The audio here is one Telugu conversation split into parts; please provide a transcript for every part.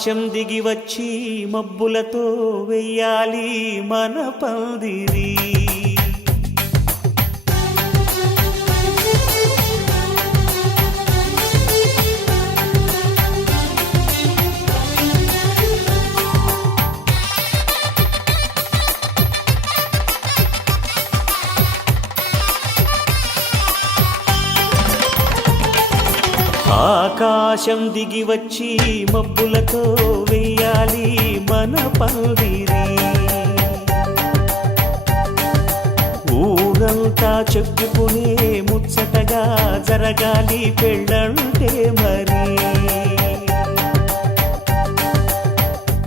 ఆకాశం దిగి వచ్చి మబ్బులతో వెయ్యాలి మన పందిరి. ఆకాశం దిగి వచ్చి మబ్బులతో వెయ్యాలి మన పందిరి. ఊరంతా చెప్పుకునే ముచ్చటగా జరగాలి పెళ్ళంటే మరి.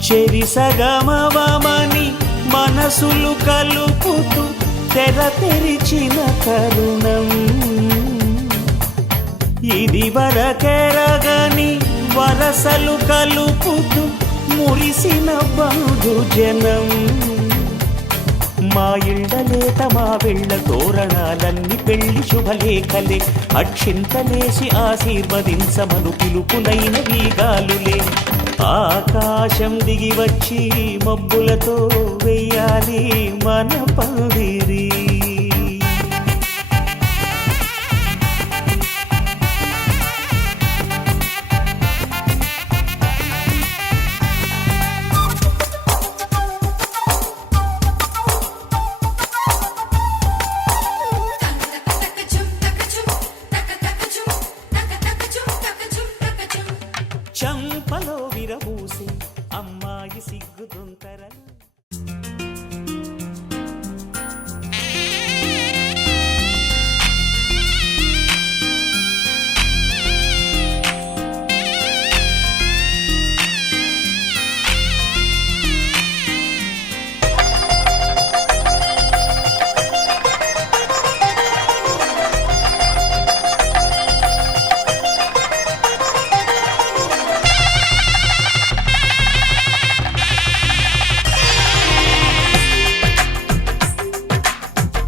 చెరిసగమవమని మనసులు కలుపుతూ తెర తెరిచిన తరుణం. ఇది వరకెరగని వరసలు కలుపుతూ మురిసిన బంధుజనం. మా ఇళ్ళలేత మా వెళ్ళ తోరణాలన్నీ పెళ్లి శుభలేఖలే. అక్షింతలేసి ఆశీర్వదించమను పిలుపులైన వీగాలులే. ఆకాశం దిగి వచ్చి మబ్బులతో వెయ్యాలి మన పందిరి. చంపలో విరబూసి అమ్మాయి సిగ్గుతుంతరలు.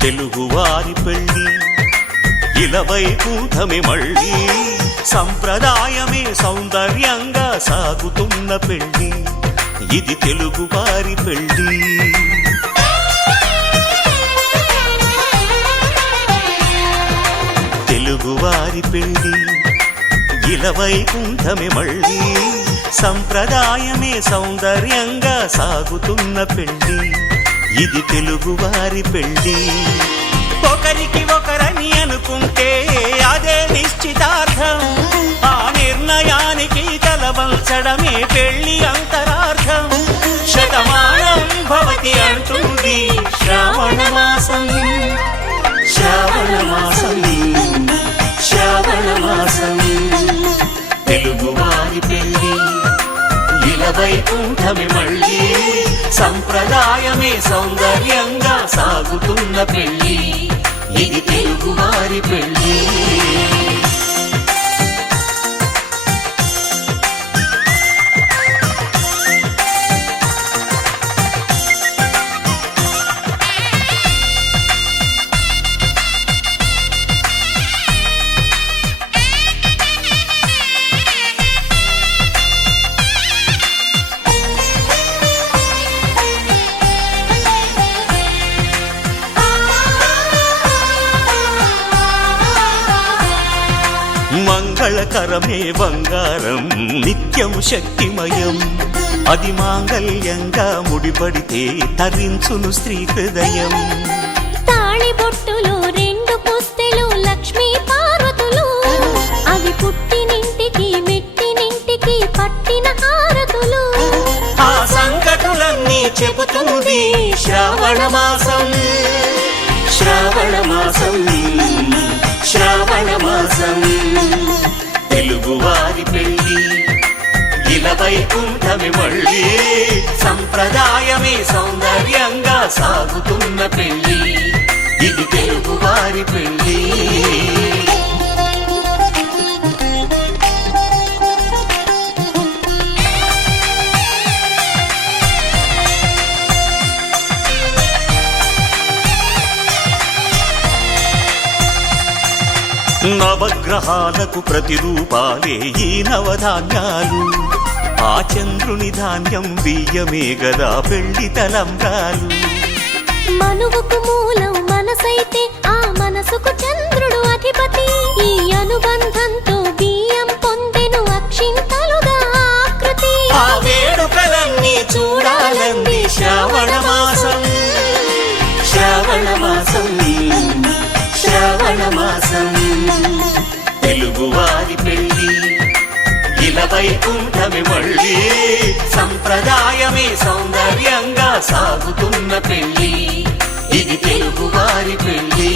తెలుగువారి పెళ్ళి ఇలవైకుంఠమే మళ్ళీ. సంప్రదాయమే సౌందర్యంగా సాగుతున్న పెళ్ళి. ఇది తెలుగువారి పెళ్ళి. తెలుగువారి పెళ్ళి ఇలవైకుంఠమే మళ్ళీ. సంప్రదాయమే సౌందర్యంగా సాగుతున్న పెళ్ళి. ఇది తెలుగువారి పెళ్ళి. ఒకరికి ఒకరని అనుకుంటే అదే నిశ్చితార్థం. ఆ నిర్ణయానికి తలవంచడమే పెళ్ళి అంతరార్థం. శతమానం భవతి అంటుంది శ్రావణ మాసం. శ్రావణ మాసం శ్రావణ మాసం. తెలుగువారి పెళ్ళి ఇలవైకుంఠమే మళ్ళీ. సంప్రదాయమే సౌందర్యంగా సాగుతున్న పెళ్ళి. ఇది తెలుగువారి పెళ్ళి. మంగళకరమే బంగారం నిత్యం శక్తిమయం. అది మాంగళ్యంగా ముడిపడితే తరించును స్త్రీ హృదయం. తాళి బొట్టులు రెండు పుస్తెలు లక్ష్మీ పార్వతులు. అవి పుట్టినింటికి మెట్టినింటికి పట్టిన హారతులు. ఆ సంగతులన్నీ చెబుతుంది శ్రావణ మాసం. శ్రావణ మాసం శ్రావణ మాసం. తెలుగువారి పెళ్ళి ఇలవైకుంఠమే మళ్ళీ. సంప్రదాయమే సౌందర్యంగా సాగుతున్న పెళ్ళి. ఇది తెలుగువారి పెళ్ళి. నవగ్రహాలకు ప్రతిరూపాలే ఈ నవధాన్యాలు. ఆ చంద్రుని ధాన్యం బియ్యమే గదా పెళ్లి తలంబ్రాలు. మనువుకు మూలం మనసైతే ఆ మనసుకు చంద్రుడు అధిపతి. ఈ అనుబంధంతో బియ్యం పొందెను అక్షింతలుగా ఆకృతి. ఆ వేడుకలన్నీ చూడాలంది శ్రావణ మాసం, శ్రావణ మాసం, శ్రావణ మాసం. తెలుగువారి పెళ్లి ఇలా వైకుంఠమి మళ్ళీ, సంప్రదాయమే సౌందర్యంగా సాగుతున్న పెళ్లి. ఇది తెలుగువారి పెళ్లి.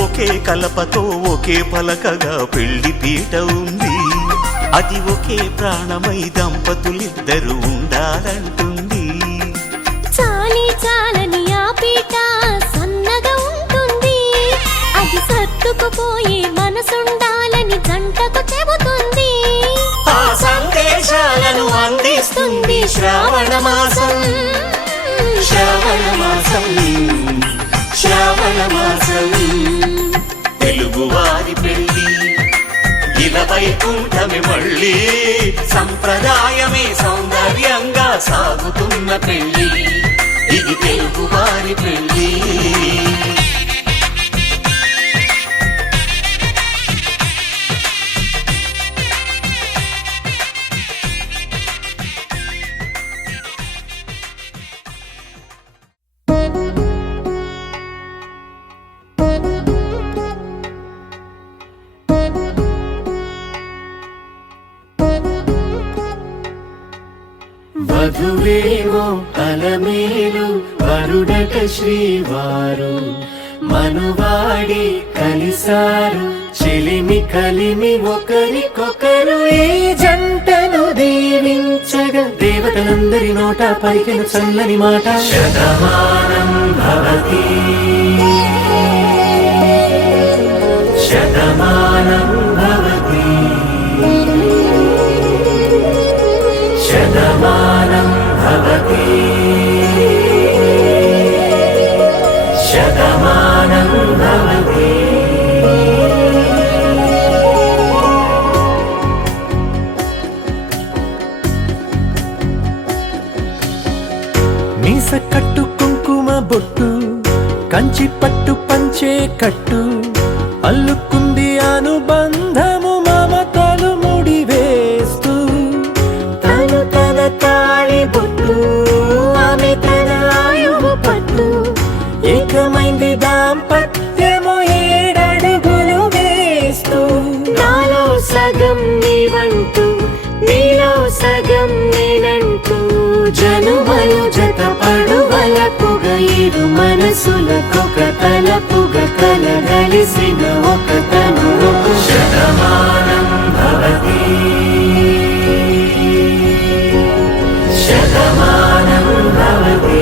ఒకే కలపతో ఒకే పలకగా పెళ్లి పీట ఉంది. అది ఒకే ప్రాణమై దంపతులిద్దరు ఉండాలంటుంది. చాలి చాలని ఆ పీట సన్నగా ఉంటుంది. అది సర్దుకుపోయే మనసుండాలని జంటకు చెబుతుంది. ఆ సందేశాలను అందిస్తుంది శ్రావణ మాసం, శ్రావణ మాసం, శ్రావణ మాసం. తెలుగువారి పెళ్లి ఇలా వైకుంఠమి మళ్ళీ, సంప్రదాయమే సౌందర్యంగా సాగుతున్న పెళ్లి. ఇది తెలుగువారి పెళ్లి. వధువేమో అలమేలు వరుడట శ్రీవారు, మనువాడి కలిసారు చెలిమి కలిమి ఒకరికొకరు. ఈ జంటను దీవించగా దేవతలందరి నోట పలికిన చల్లని మాట శతమానం భవతి, శతమానం భవతి, శతమానం భవతి, శతమానం భవతి. మీస కట్టు కుంకుమ బొట్టు కంచి పట్టు పంచే కట్టు అల్లుకుంది అనుబంధము మమతలు ముడివేస్తూ. తను తన తాళి బొట్టు ఆమె తన ఆయువు పట్టు ఏకమైంది దాంపత్యము 7 అడుగులు వేస్తూ. నాలో సగం నీవంటూ నీలో సగం నేనంటూ జనుమలు జత పడువలపుగ ఇరు మనసులకొక తలపుగ కలగలిసిన ఒక తను. శతమానం భవతి, శతమానం భవతి.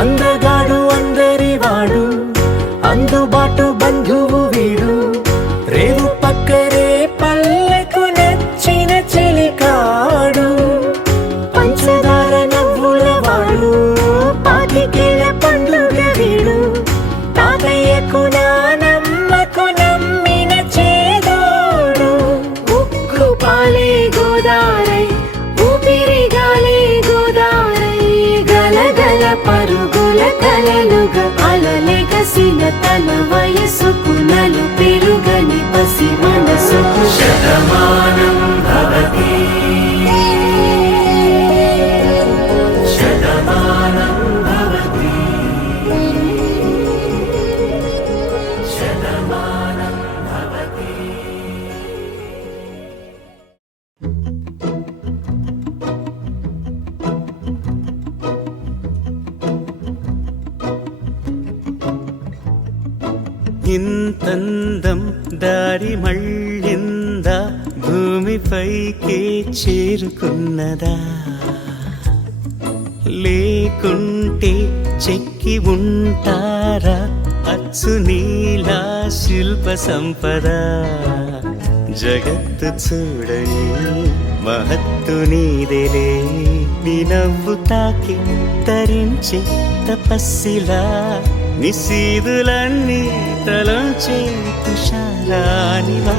అందగాడు అందరివాడు అందుబాటు బంధువు వీడు, రేవు పక్కరే పల్లెకు నచ్చిన చెలికాడు. పంచదార నవ్వుల వాడు పాతికేల పండుగ వీడు, తాతయ్యకు నానమ్మకు నమ్మిన చేదోడు. ఉక్కు పాలే గోదారై ఊపిరి గాలే గోదారై గలగల పరుగుల కలలుగా అలలెగసిన తన వయసుకు నలు పెరుగని పసి మనసుకు. శతమానం భవతి, శతమానం భవతి. దారి మళ్ళిందా భూమిపైకే చేరుకున్నదా లేకుంటే చెక్కి ఉంటారా అచ్చు నీలా శిల్ప సంపద జగత్తు చూడని మహత్తు నీదేలే నీ నవ్వు తాకి తరించే తపస్సిలా నిశీదులన్నీ తలంచే తుషారానివా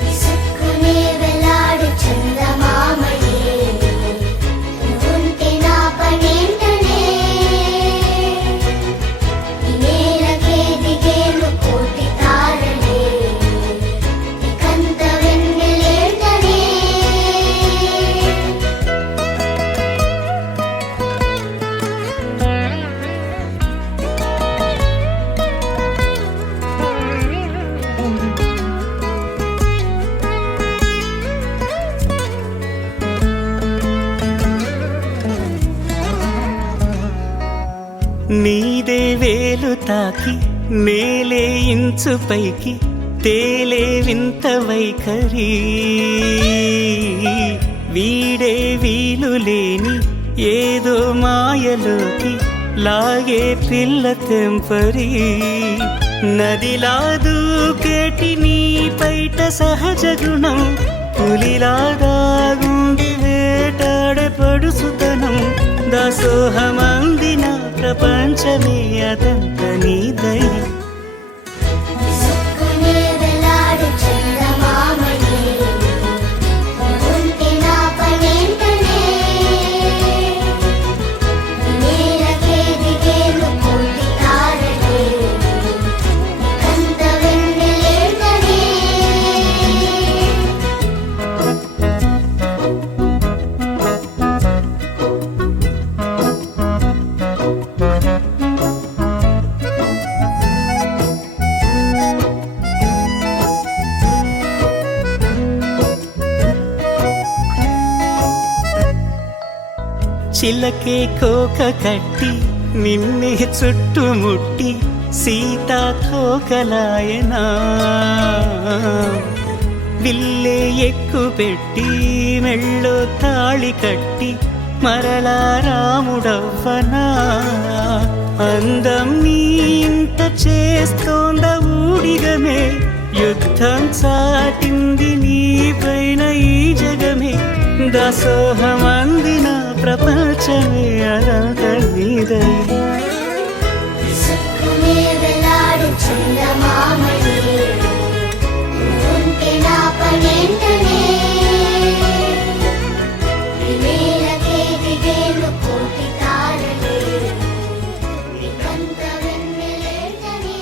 విసుక్కునే వెలాడు చందమామయే నువ్వుంటే నా పనేంటనే ఈ నేలకే దిగేను కోటి తారలే ఇకంత వెన్నెలేంటనే నీదే వేలు తాకి నేలే ఇంచు పైకి తేలే వింత వైఖరి వీడే వీలు లేని ఏదో మాయలోకి లాగే పిల్ల తెంపరి నదిలా దూకేటి నీ పైట సహజ గుణం పులిలాదాగుండి వేటాడే పడుసుతనం దాసోహమందిన ప్రపంచమే అదంత నీదై విసుక్కునే వెలాడు చందమామయే నువ్వుంటే నా పనేంటనే ఈ నేలకే దిగేను కోటి తారలే ఇకంత వెన్నెలేంటనే చిలకే కోక కట్టి నిన్నే చుట్టుముట్టి సీతాకోకలాయనా విల్లే ఎక్కు పెట్టి మెళ్ళో తాళి కట్టి మరలా రాముడవ్వనా అందం నీ ఇంత చేస్తోంద ఊడిగమే యుద్ధం చాటింది నీ పైన ఈ జగమే దాసోహమందిన ప్రపంచమే అదంత నీదై విసుక్కునే వెలాడు చందమామయే నువ్వుంటే నా పనేంటనే ఈ నేలకే దిగేను కోటి తారలే ఇకంత వెన్నెలేంటనే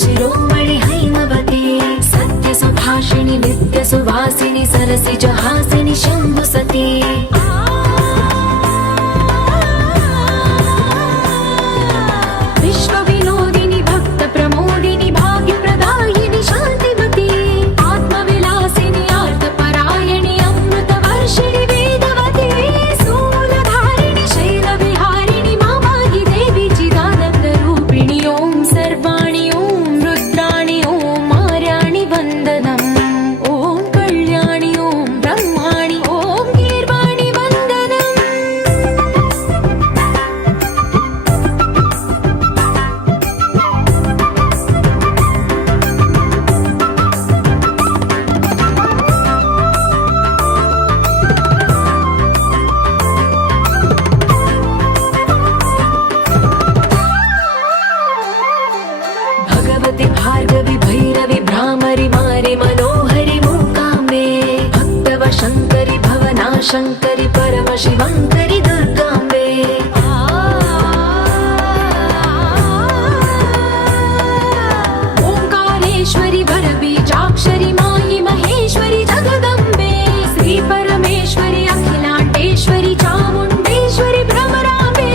शिरोमणि हैमवते सत्य सुभाषिणि नित्य सुवासिनि सरसिज हासिनि शम्भुसती विश्व विनोदिनि भक्त प्रमोदिनि भाग्य प्रदायिनि शान्तिमती आत्मविलासिनि आर्तपरायणि अमृत वर्षिणि वेदवती स्थूलधारिणि शैलविहारिणि मामाहि देवी चिदानन्द रूपिणि ॐ सर्वाणि ॐ रुद्राणि ॐ मार्याणि वन्दनम् ॐ कल्याणि ॐ ब्रह्माणि ॐ गीर्वाणि वन्दनम् भगवति भार्गवि भैरवि भ्रामरि मारि मनोहरि मूकाम्बे भक्तव शङ्करि भवना शङ्करि परम शिवङ्करि दुर्गाम्बे ओङ्कारेश्वरि वरबीजाक्षरि मायि महेश्वरि जगदम्बे श्री परमेश्वरि अखिलाण्डेश्वरि चामुण्डेश्वरि भ्रमराम्बे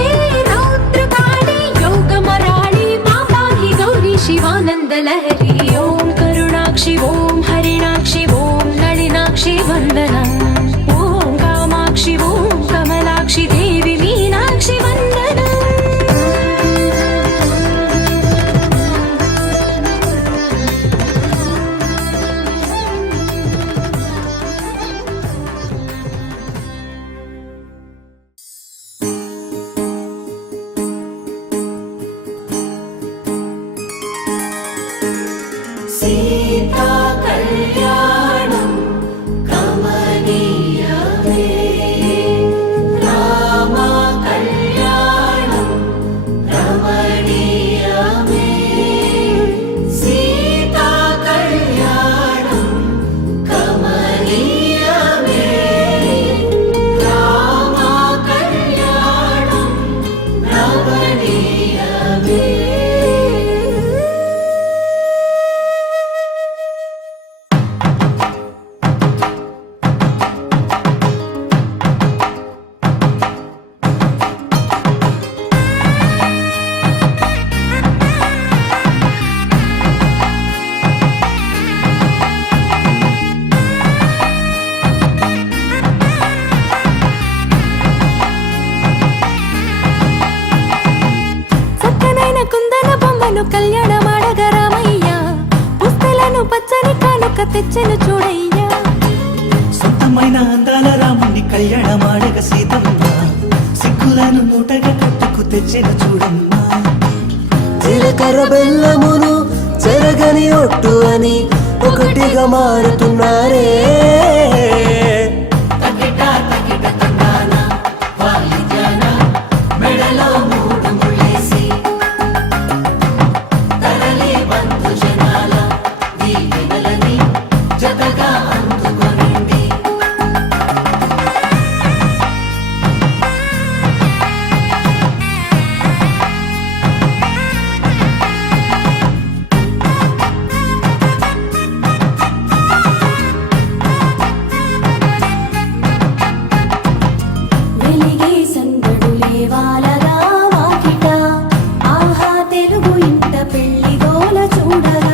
रौद्रकाली योगमराळि माताहि गौरी शिवानन्दलहरी ॐ करुणाक्षि ॐ हरिणाक्षि ॐ नलिनाक्षि वन्दनम् ॐ कामाक्षि ॐ कमलाक्षि देवी मीनाक्षि वन्दनम् సీతా కళ్యాణం కమనీయమే రామ కళ్యాణం రమణీయమే సీతా కళ్యాణం కమనీయమే రామ కళ్యాణం రమణీయమే చక్కనైన కుందన బొమ్మను కళ్యాణమాడగ రామయ్య పుస్తలను పచ్చని కానుక తెచ్చెను చూడయ్యా సొంతమైన అందాల రాముని కళ్యాణమాడగ సీతమ్మ సిగ్గులను మూటగా కట్టుకు తెచ్చిన చూడమ్మ జీలకర్ర బెల్లమును చెరగని ఒట్టు అని ఒకటిగా మారుతున్నారే మెడలో మూడు ముళ్ళేసి తరలి బంధు జనాల దీవెనలని జతగా అందుకొనింది వెలిగే సందడు లేవాలగా వాకిట ఆహా తెలుగు ఇంట పెళ్లి గోల చూడగా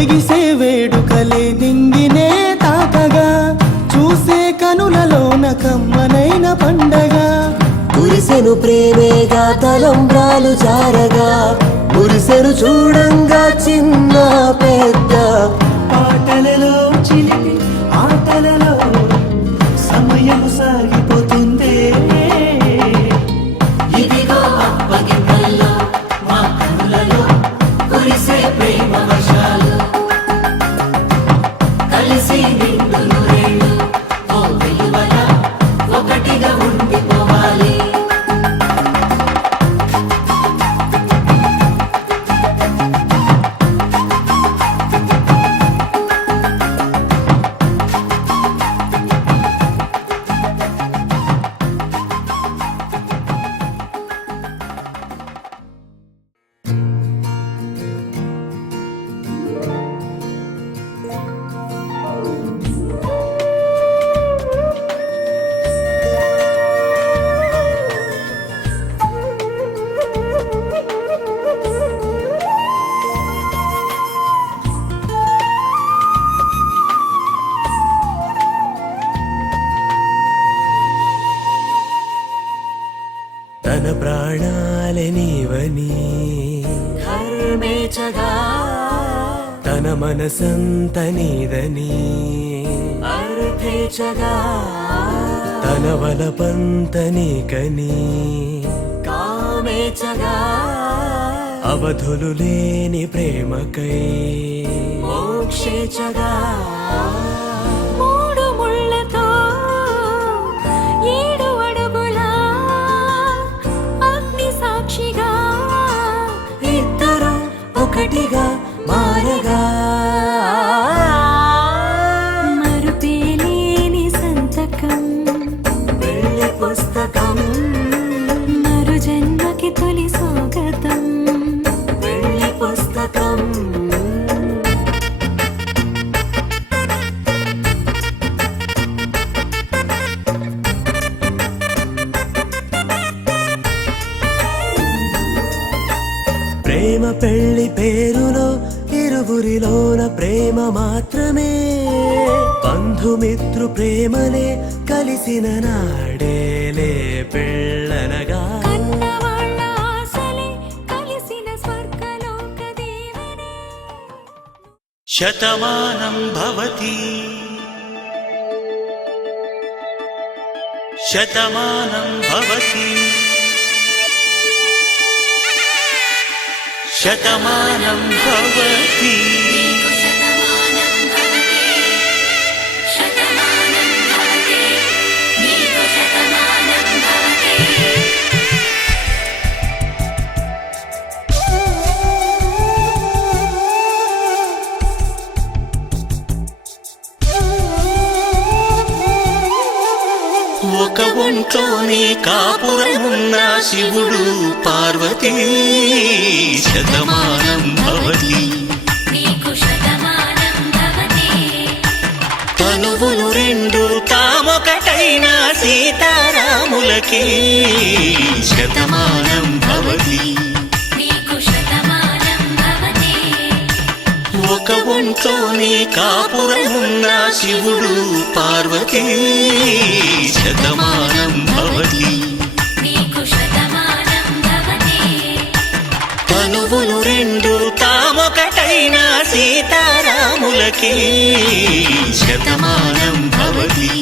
ఎగిసే వేడుకలే నింగినే తాకగా చూసే కనులలోన కమ్మనైన పండగ కురిసెను ప్రేమేగా తలంబ్రాలు జారగా మురిసెను చూడంగా చిన్న పెద్ద పాటలలో చిలిపి ఆటలలో సమయము సాగిపోతుందే ఇదిగో అప్పగింతల్లో మా కనులలో కురిసే ప్రేమ వర్షాలు కలిసి నిండు నూరేళ్ళు ఓ వెలువల ఒకటిగా ఉండిపోవాలి తన ప్రాణాలే నీవని ధర్మేచగా తన మనసంత నీదని అర్థేచగా తన వలపంత నీకని కామేచగా అవధులు లేని ప్రేమకై మోక్షేచగా మూడు ముళ్ళతో 7 అడుగుల అగ్ని సాక్షిగా ఇద్దరు ఒకటిగా మారగా మరుపేలేని సంతకం వెళ్ళి పుస్తకం మరు జన్మకి తొలి స్వాగతం వెళ్ళి పుస్తకం ప్రేమ పెళ్లి పేరులో ఇరువురిలోన ప్రేమ మాత్రమే బంధుమిత్రు ప్రేమలే కలిసిన నాడేలే పెళ్ళనగా కన్నవాళ్ళ ఆశలే కలిసిన స్వర్గలోక దేవనే శతమానం భవతి శతమానం భవతి శతమానం భవతి ఒక ఒంట్లోనే కాపురమున్న శివుడు పార్వతీ శతమానం భవతి తనువులు రెండు తామొకటైన సీతారాములకి శతమానం భవతి ఒక ఒంట్లోనే కాపురమున్న శివుడు పార్వతీ శతమానం భవతి తనువులు రెండు తామొకటైన సీతారాములకి శతమానం భవతి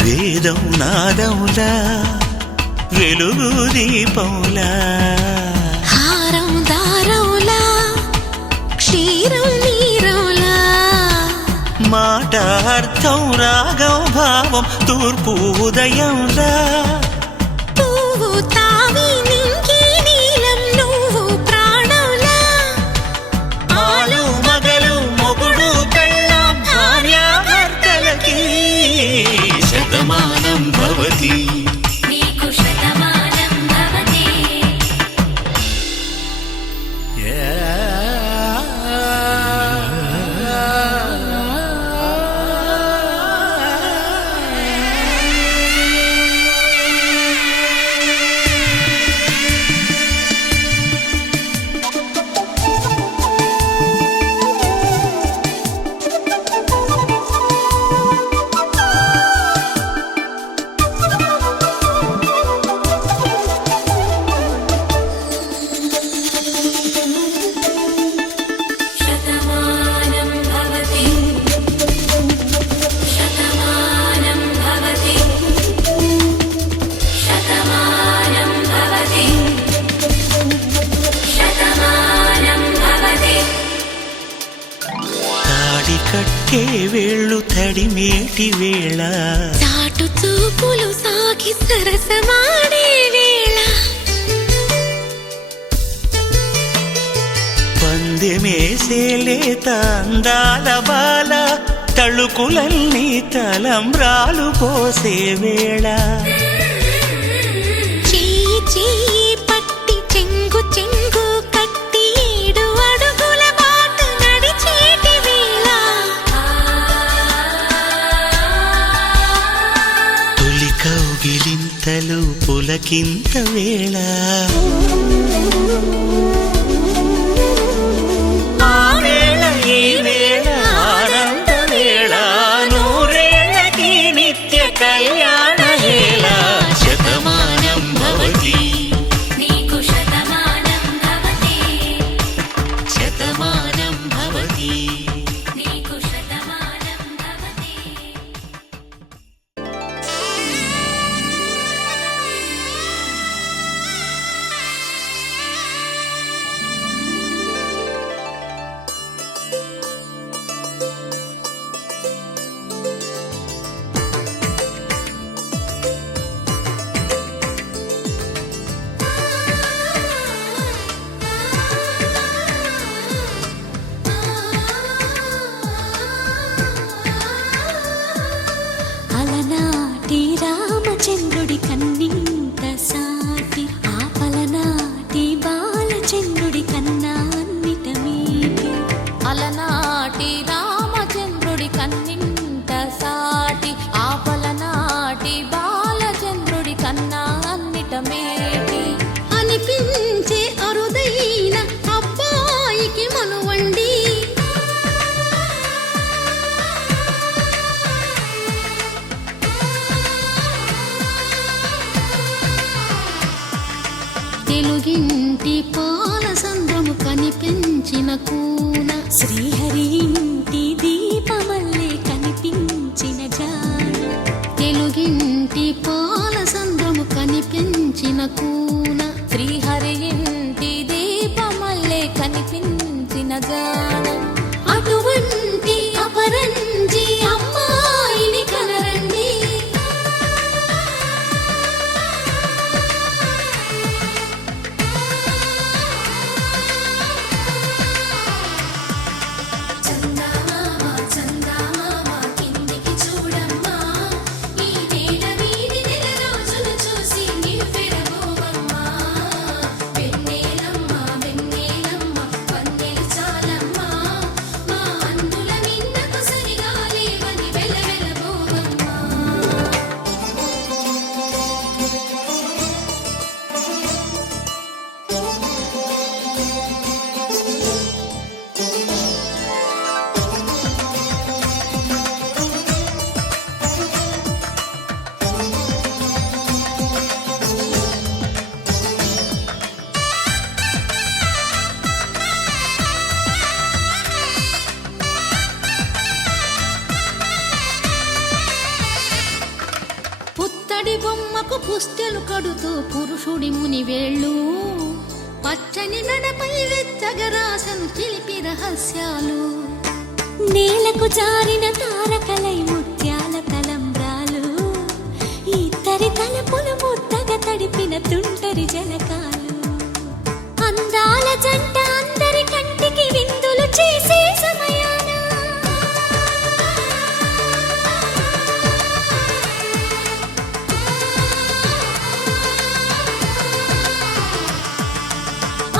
వేదం నాదములా వెలుగు దీపములా హారం దారంలా క్షీరం నీరంలా మాట అర్థం రాగం భావం తూర్పు ఉదయంలా పువ్వు తావి నింగి నీలం నువ్వు ప్రాణంలా ఆలు మగలు మొగుడు పెళ్ళాం భార్యాభర్తలకి శతమానం భవతి కట్టే వేళ్ళు తడిమేటి వేళ చాటు చూపులు సాగి సరసమాడే వేళ పందెమేసే లేత అందాల బాల తళుకులన్నీ తలంబ్రాలు పోసే వేళ చెయ్యి చెయ్యి పట్టి చెంగు చెంగు కట్టి 7 అడుగుల బాట నడిచేటి వేళ తొలి కౌగిలింతలు పులకింత వేళ ఆ వేళ ఈ వేళ ఆనంద వేళ నూరేళ్ళకి నిత్య కళ్యాణ వేళ శతమానం భవతి నీకు శతమానం భవతి శతమానం భవతి నీకు శతమానం భవతి. అలనాటి రామచంద్రుడి కన్నింత సాటి ఆపలనాటి బాలచంద్రుడి కన్నా అన్నిట మీటి. అలనాటి రామచంద్రుడి కన్నింత సాటి ఆపలనాటి బాలచంద్రుడి కన్నా అన్నిట మేటి అనిపించే అరుదైన అబ్బాయికి మనువండి తెలుగింటి పాల సంద్రము కనిపించిన కూన శ్రీహరి ఇంటి దీపమల్లే కనిపించిన జాన తెలుగింటి పాల సంద్రము కనిపించిన కూన శ్రీహరి ఇంటి దీపమల్లే కనిపించిన జాన అటువంటి అపరంజి అమ్మాయిని కనరండి కిందికి చూడమ్మా ఈ వేళ వీడి నెల రోజులు చూసి నివ్వెరబోవమ్మా వెన్నెలమ్మ వెన్నెలమ్మ వన్నెలు చాలమ్మా మా అందుల నిన్నకు సరిగా లేవని వెలవెలబోవమ్మా. పుత్తడి బొమ్మకు పుస్తెలు కడుతూ పురుషుడి ముని వేళ్ళు పచ్చని మెడపై వెచ్చగరాసను చిలిపి రహస్యాలు నేలకు జారిన తారకలై ముత్యాల తలంబ్రాలు ఇద్దరి తలపులు ముద్దగా తడిపిన తుంటరి జలకాలు అందాల జంట అందరి కంటికి విందులు చేసే సమయాన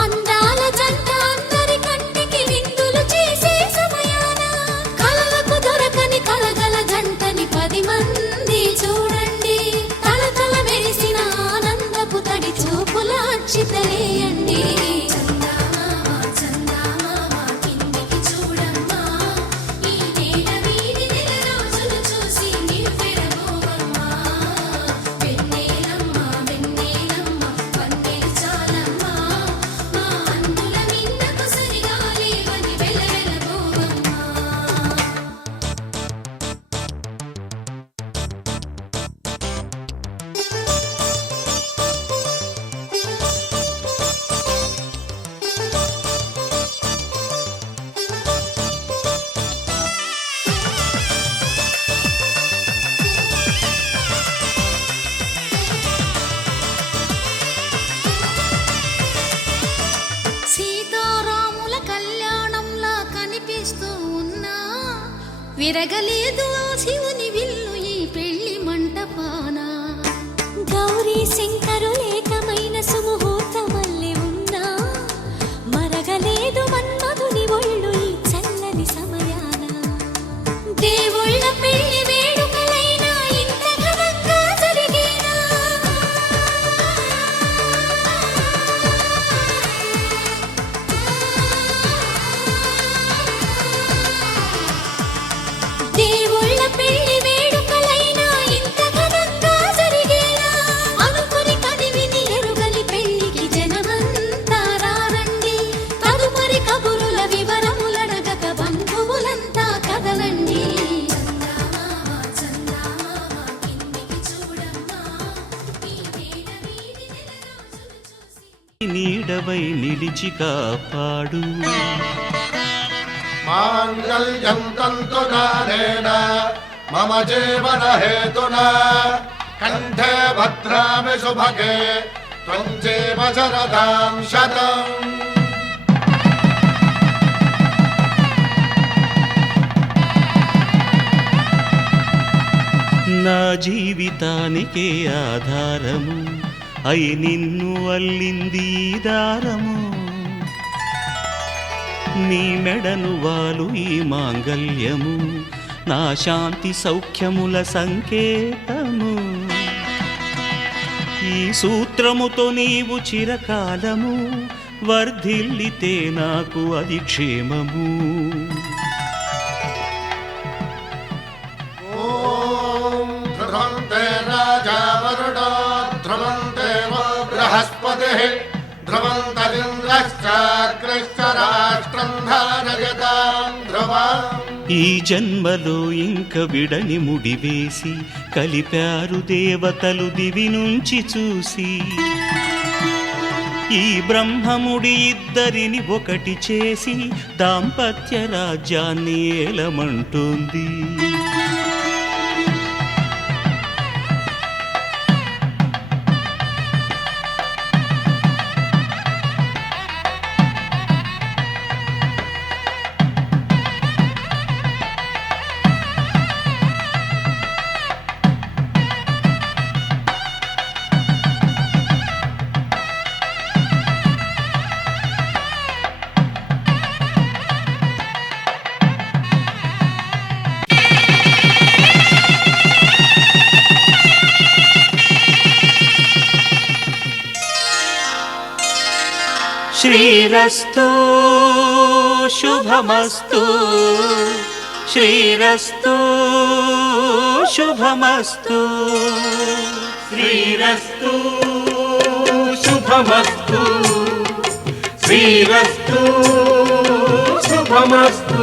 అందాల జంట అందరి కంటికి విందులు చేసే సమయాన కలలకు దొర విరగలేదు ఆ శివుని విల్లు ఈ పెళ్లి మంటపాన. గౌరీ శంకరు ఏకమైన సుముహూర్తమల్లి ఉన్నా మరగలేదు మన్మధుని ఒళ్ళు ఈ చల్లని సమయాన. దేవుళ్ళ పెళ్లి వేడుకలైనా ఇంత ఘనంగా జరిగేనా? దేవుళ్ళ పెళ్లి వేడుకలైనా ఇంత ఘనంగా జరిగేనా? అనుకుని కదివిని ఎరుగని పెళ్లికి జనమంతా రారండి. తదుపరి కబురుల వివరములడగక బంధువులంతా కదలండి. నీడవై నిలిచి కాపాడు మాంగళ్యం తంతునానేన మమ జీవన హేతునా కంఠే భద్రామి శుభగే త్వం జీవ శరదాం శతం. నా జీవితానికే ఆధారము అయి నిన్ను అల్లింది ఈ దారము. నీ మెడను వాలు ఈ మాంగల్యము నా శాంతి సౌఖ్యముల సంకేతము. ఈ సూత్రముతో నీవు చిరకాలము వర్ధిల్లితే నాకు అది క్షేమము. ఓం ధ్రువంతే రాజా వరుడో ధ్రువంతే వో బృహస్పతిః ధ్రువంతరింద్రశ్చాగ్రశ్చ రాష్ట్రం ధారయతాం ధ్రువం. ఈ జన్మలో ఇంక విడని ముడివేసి కలిపారు దేవతలు దివి నుంచి చూసి. ఈ బ్రహ్మముడి ఇద్దరిని ఒకటి చేసి దాంపత్య రాజ్యాన్ని ఏలమంటుంది. శ్రీరస్తు శుభమస్తు శ్రీరస్తు శుభమస్తు శ్రీరస్తు శుభమస్తు శ్రీరస్తు శుభమస్తు.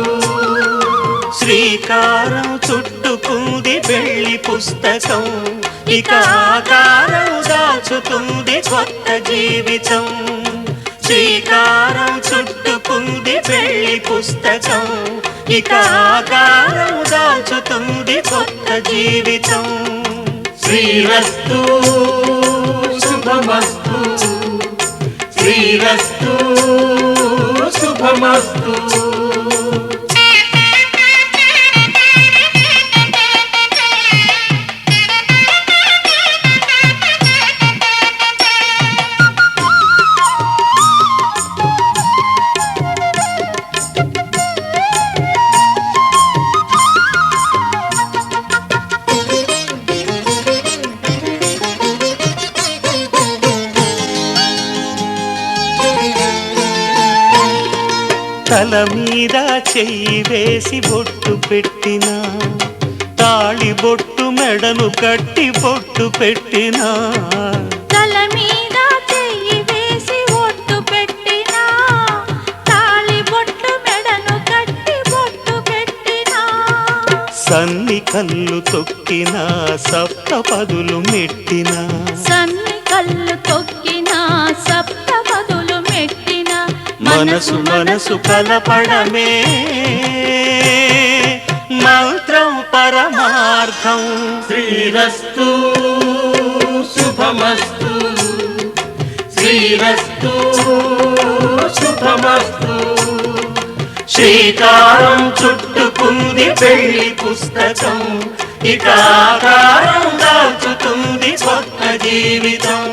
శ్రీకారం చుట్టుకుంది పెళ్లి పుస్తకం ఇక ఆకారం దాచుతుంది కొత్త జీవితం. శ్రీకారం చుట్టుకుంది పెళ్లి పుస్తకం ఇక ఆకారం దాచుతుంది కొత్త జీవితం. శ్రీరస్తు శుభమస్తు శ్రీరస్తు శుభమస్తు. తల మీద చెయ్యి వేసి బొట్టు పెట్టిన తాళి బొట్టు మెడను కట్టి బొట్టు పెట్టిన. తల మీద చెయ్యి వేసి బొట్టు పెట్టిన తాళి బొట్టు మెడను కట్టి బొట్టు పెట్టిన. సన్ని కళ్ళు తొక్కిన సప్త పదులు మెట్టిన సన్ని కళ్ళు తొక్కిన సప్త పదులు మెట్టిన. మనసు మనసు కలపడమే మంత్రం పరమార్థం. శ్రీరస్తు శుభమస్తు శ్రీరస్తు శుభమస్తు. శ్రీకారం చుట్టుకుంది పెళ్లి పుస్తకం ఇక ఆకారం దాచుతుంది కొత్త జీవితం.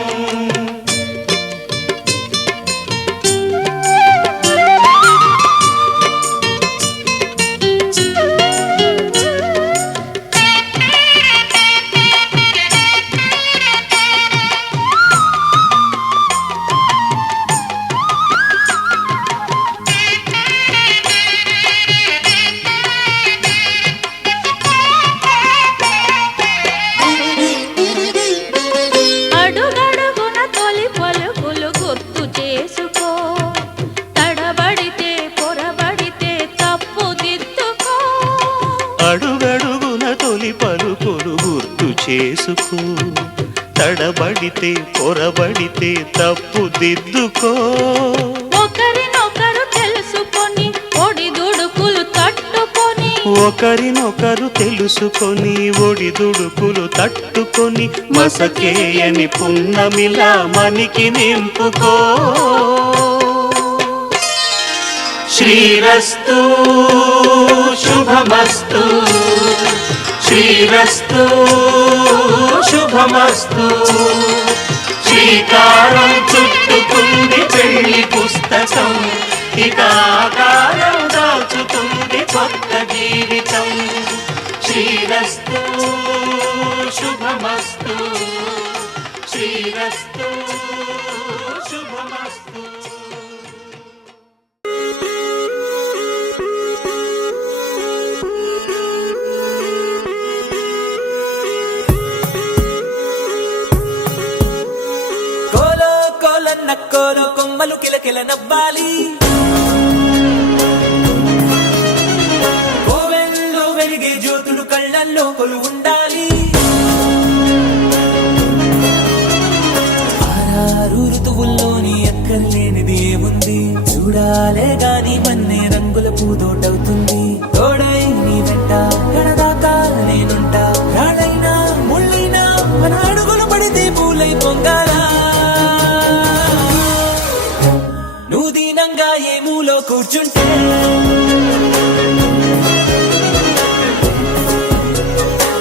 అడుగడుగున తొలి పలుకులు గుర్తు చేసుకో, తడబడితే పొరబడితే తప్పు దిద్దుకో. ఒకరినొకరు తెలుసుకొని ఒడిదుడుకులు తట్టుకొని, ఒకరినొకరు తెలుసుకొని ఒడిదుడుకులు తట్టుకొని మసకేయని పున్నమిలా మనికి నింపుకో. శ్రీరస్తు శుభమస్తు, శ్రీరస్తు శుభమస్తు. శ్రీకారం చుట్టుకుంది పెళ్లి పుస్తకం ఇక ఆకారం దాచుతుంది కొత్త జీవితం. శ్రీరస్తు శుభమస్తు, శ్రీరస్తు శుభమస్తు. నక్కోలో కొమ్మలు కిలకిల నవ్వాలి, కోవెల్లో వెలిగే జ్యోతులు కళ్ళల్లో కొలువుండాలి. ఆరారు ఋతువుల్లోని ఎక్కర్లేనిది ఏముంది, చూడాలే గాని మన్నే రంగుల పూదోటవుతుంది. తోడై నీ వెంట గడదాకా నేనుంటా, రాళ్ళైనా ముళ్ళైనా మన అడుగులు పడితే పూలై పొంగాలా. నువ్వు దీనంగా ఏ మూలో కూర్చుంటే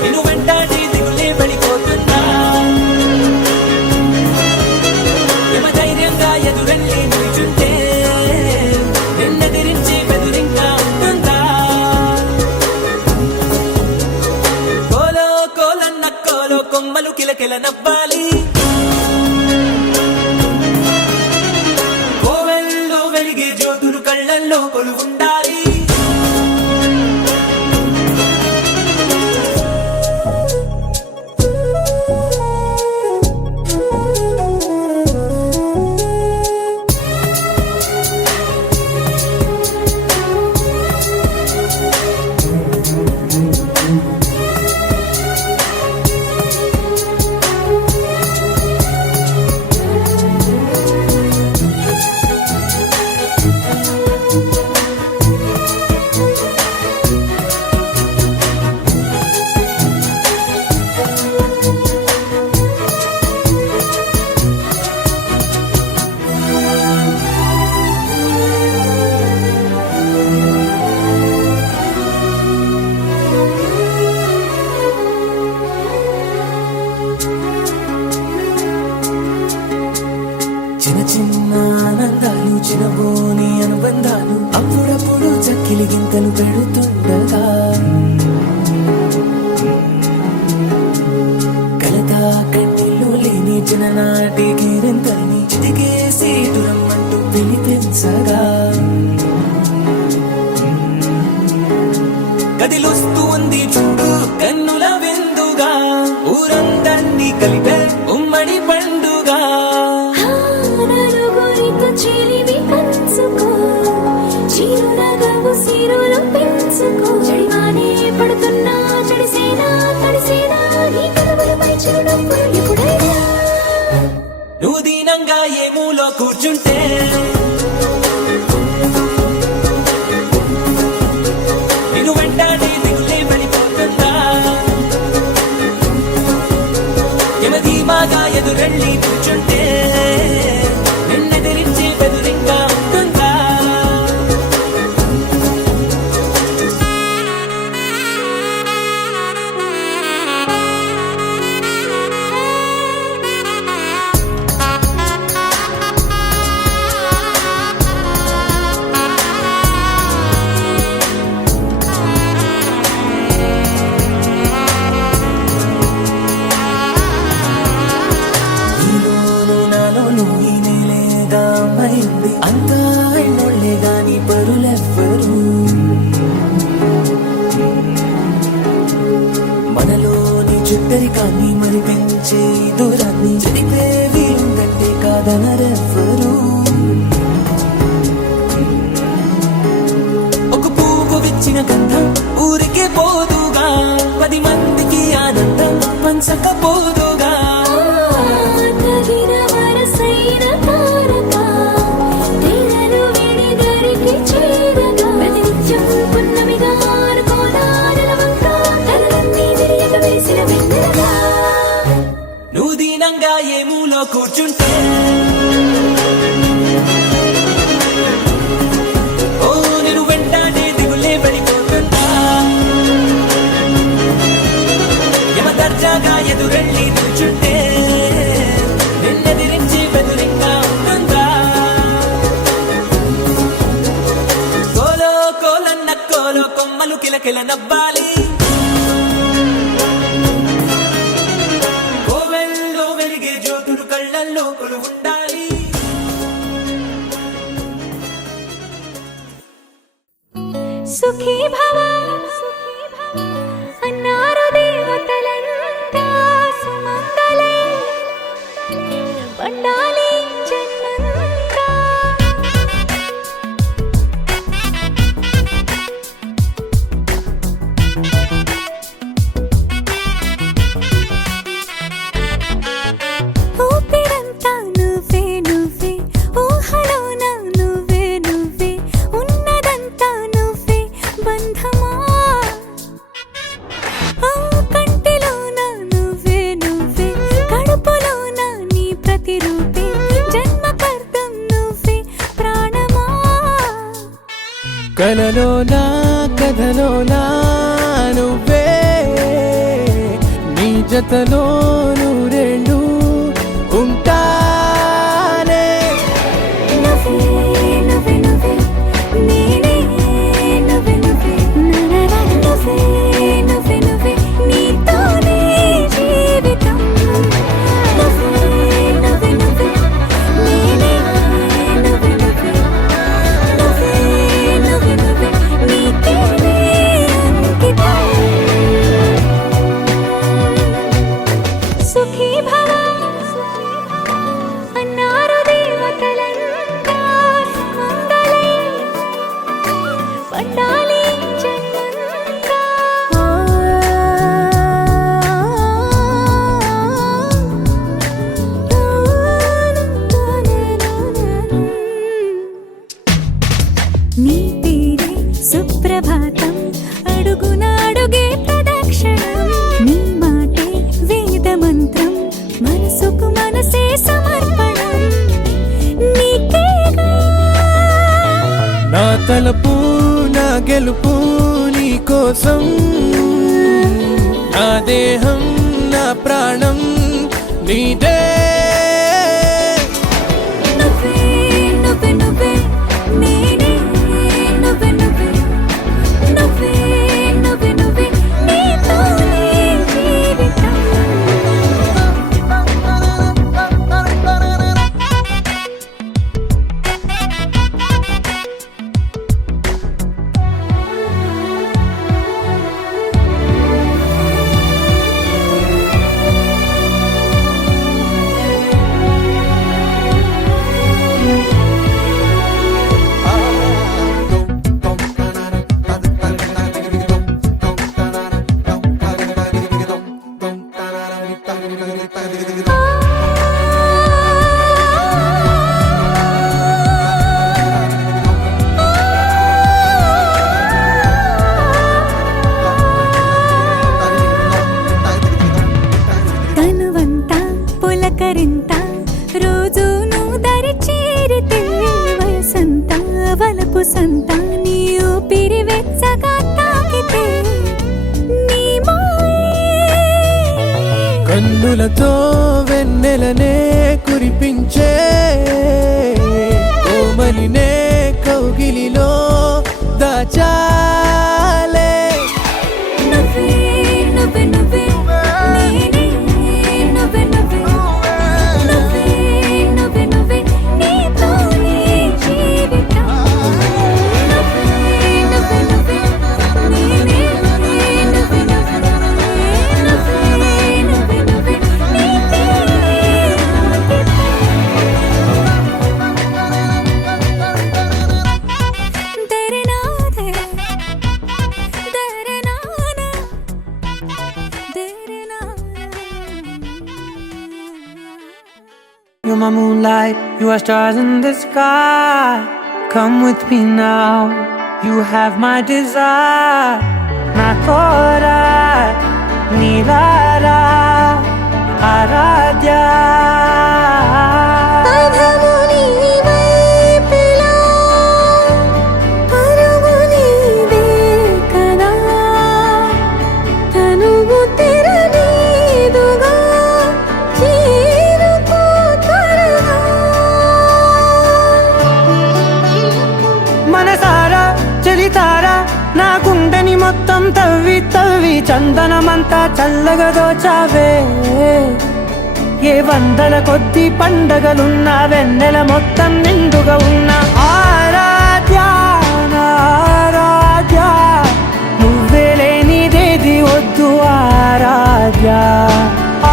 నిన్ను వెంటాడి దిగులే పడిపోతుందా. యమ ధైర్యంగా ఎదురెళ్ళి నిల్చుంటే నిన్నెదిరించే బెదురింకా ఉంటుందా. కోలో కోలన్న కోలో కొమ్మలు కిలకిల నవ్వాలి, జ్యోతులు కళ్ళల్లో కొలువుండాలి. చిన్న చిన్న ఆనందాలు, చిన్నబోని అనుబంధాలు అప్పుడప్పుడు చక్కిలి గింతలు పెడుతుండగా, కలతా కన్నీళ్ళు లేని చిన్ననాటి కేరింతల్ని చిటికేసి దురమ్మంటూ పిలిపించగా, కదిలొస్తూ ఉంది చూడు కన్నుల విందుగా, ఊరందర్నీ కలిపే ఉమ్మడి పండుగ. చెలివి పంచుకో, చిరునగవు సిరులు పెంచుకో. చెడివానే పడుతున్నా చెడిసేనా తడిసేనా నీ కలవలపై చిరునవ్వులు ఎప్పుడైనా. నువ్వు దీనంగా ఏ మూలో కూర్చుంటే నిన్ను వెంటాడి దిగులే పడిపోతుందా. యమధీమాగా ఎదురెళ్ళి కూర్చుంటే నిన్నెదిరించే బెదురింగా ఉంటుందా. చిత్తరికాన్ని మరిపించే దూరాన్ని చెడిపే వీలుందంటే కాదనరెవ్వరు ఒక పువ్వు విచ్చిన గంధం ఊరికే పోదుగా 10 మందికి ఆనందం పంచకపోదుగా తగిన వరసైన తారక తీరలు విడిదరికి చేరగా ప్రతినిత్యం పున్నమిగా గోదావరి వంక తలలన్నీ విరియక వేసిన వెన్నెలగా నువ్వు దీనంగా ఏ మూలో కూర్చుంటే ఓ నేను వెంటాడే దిగులే పడిపోతుందా యమదర్జాగా ఎదురెళ్ళి నిల్చుంటే నిన్నెదిరించి బెదురింగా ఉంటుందా కోలో కోలన్న కోలో కొమ్మలు కిలకిల నవ్వాలి కోవెల్లో వెలిగే జ్యోతులు కళ్ళల్లో కొలువుండాలి సుఖీ భవ అన్నారు దేవతలంతా సుమంగళే పండాలి జన్మంతా ఊపిరంతా నువ్వే నువ్వే ఊహలోన నువ్వే నువ్వే ఉన్నదంతా నువ్వే బంధమా ఆ కంటిలోన నువ్వే నువ్వే కడుపులోన నీ ప్రతిరూపే జన్మకర్తం నువ్వే ప్రాణమా కలలోనా కథలోనా నువ్వే నీ జతలో నూరేళ్ళు ఉంటానే నువ్వే నువ్వే నువ్వే నేనే నువ్వే నువ్వే నరరా నువ్వే నువ్వే నువ్వే నీతోనే జీవితం నువ్వే నువ్వే నువ్వే నేనే నువ్వే నువ్వే నువ్వే నువ్వే నువ్వే నీకేనే అంకితం సుఖీ భవ అన్నారు దేవతలంతా సుమంగళే పండాలి జన్మంతా నీ పేరే సుప్రభాతం అడుగునాడుగే ప్రదక్షిణం నీ మాటే వేదమంత్రం మనసుకు మనసే సమర్పణం నీకేగా నా తలపు నా గెలుపు నీ కోసం నా దేహం నా ప్రాణం నీదే నువ్వే నువ్వే నువ్వే నేనే నువ్వే నువ్వే నువ్వే నువ్వే నువ్వే నీతోనే జీవితం తనువంతా పులకరింత రోజు నువ్వు దరి చేరితే వయసంతా వలపు సంతా నీ ఊపిరి వెచ్చగా తాకితే నీ మాయే కన్నులతో వెన్నెలనే కురిపించే కోమలినే కౌగిలిలో దాచాలే నువ్వే నువ్వే నువ్వే నేనే నువ్వే నువ్వే నువ్వే నువ్వే నువ్వే నీతోనే జీవితం నువ్వే నువ్వే నువ్వే నేనే నువ్వే నువ్వే నువ్వే my moonlight, you are stars in the sky. Come with me now, you have my desire. Na tora nilara aradya. నా గుండెని మొత్తం తవ్వి తవ్వి చందనమంతా చల్లగా దోచావే. ఏ వందల కొద్ది పండగలున్న వెన్నెల మొత్తం నిండుగా ఉన్న ఆరాధ్య ఆరాధ్య, నువ్వే లేనిదేది వద్దు ఆరాధ్య.